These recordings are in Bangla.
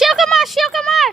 শিওকে মার।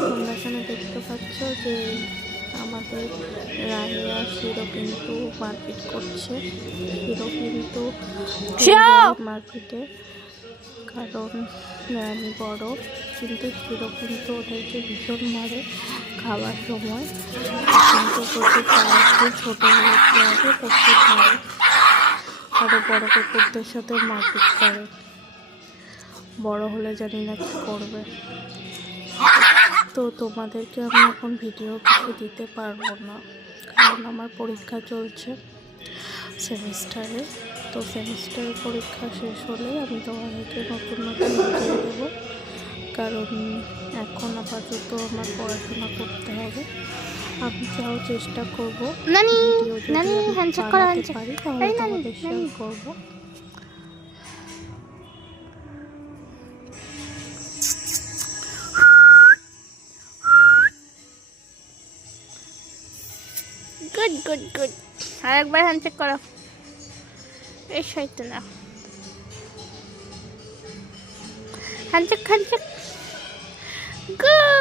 তোমরা এখানে দেখতে পাচ্ছ যে আমাদের রানিয়া শিরো কিন্তু মারপিট করছে। শিরো কিন্তু মারপিটে, কারণ রানী বড়, কিন্তু শিরো কিন্তু ওদেরকে ভীষণ মারে খাওয়ার সময়। কিন্তু প্রচুর পাওয়ারফুল, ছোটো হলে কি হবে, প্রচুর মারে। আরও বড় কুকুরদের সাথে মারপিট করে। বড় হলে জানি না কি করবে। তো তোমাদেরকে আমি এখন ভিডিও কিছু দিতে পারবো না, কারণ আমার পরীক্ষা চলছে সেমিস্টারে। তো সেমিস্টারের পরীক্ষা শেষ হলেই আমি তোমাদেরকে নতুন নতুন ভিডিও দেবো, কারণ এখন আপাতত আমার পড়াশোনা করতে হবে। আমি চাও চেষ্টা করবো ভিডিও যদি বানাতে পারি তাহলে তোমাদের শেয়ার করবো। গুড গুড গুড, আরেকবার হ্যান্ডশেক করো। এই সাইতে না, হ্যান্ডশেক হ্যান্ডশেক, গুড।